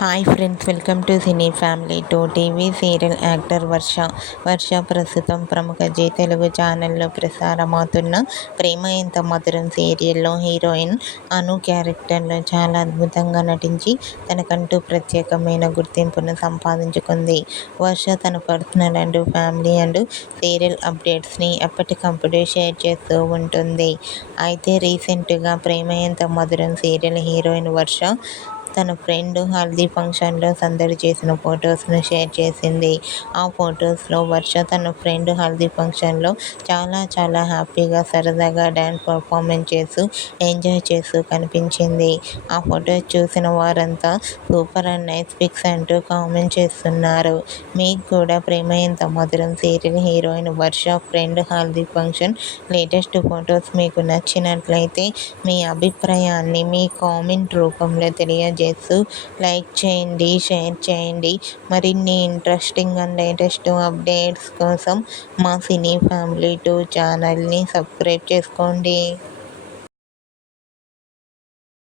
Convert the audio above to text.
Hi friends, welcome to cine family two. TV serial actor Varsha ప్రస్తుతం ప్రముఖ G Telugu ఛానల్లో ప్రసారమవుతున్న ప్రేమ ఎంత మధురం సీరియల్లో హీరోయిన్ అను క్యారెక్టర్లో చాలా అద్భుతంగా నటించి తనకంటూ ప్రత్యేకమైన గుర్తింపును సంపాదించుకుంది. వర్ష తన personal and family and serial అప్డేట్స్ని ఎప్పటికప్పుడు షేర్ చేస్తూ ఉంటుంది. అయితే రీసెంట్గా ప్రేమ ఎంత మధురం సీరియల్ హీరోయిన్ వర్ష తన ఫ్రెండ్ హల్దీ ఫంక్షన్లో సందడి చేసిన ఫొటోస్ను షేర్ చేసింది. ఆ ఫొటోస్లో వర్ష తన ఫ్రెండ్ హల్దీ ఫంక్షన్లో చాలా హ్యాపీగా సరదాగా డ్యాన్స్ పర్ఫార్మెన్స్ చేస్తూ ఎంజాయ్ చేస్తూ కనిపించింది. ఆ ఫొటోస్ చూసిన వారంతా సూపర్ అండ్ నైస్ పిక్స్ అంటూ కామెంట్ చేస్తున్నారు. మీకు కూడా Prema Entha Madhuram serial heroine Varsha friend haldi function latest photos మీకు నచ్చినట్లయితే మీ అభిప్రాయాన్ని మీ కామెంట్ రూపంలో తెలియజేస్తూ లైక్ చేయండి, షేర్ చేయండి. మరిన్ని ఇంట్రెస్టింగ్ అండ్ లేటెస్ట్ అప్డేట్స్ కోసం మా సినీ ఫ్యామిలీ 2 ఛానల్ని సబ్స్క్రైబ్ చేసుకోండి.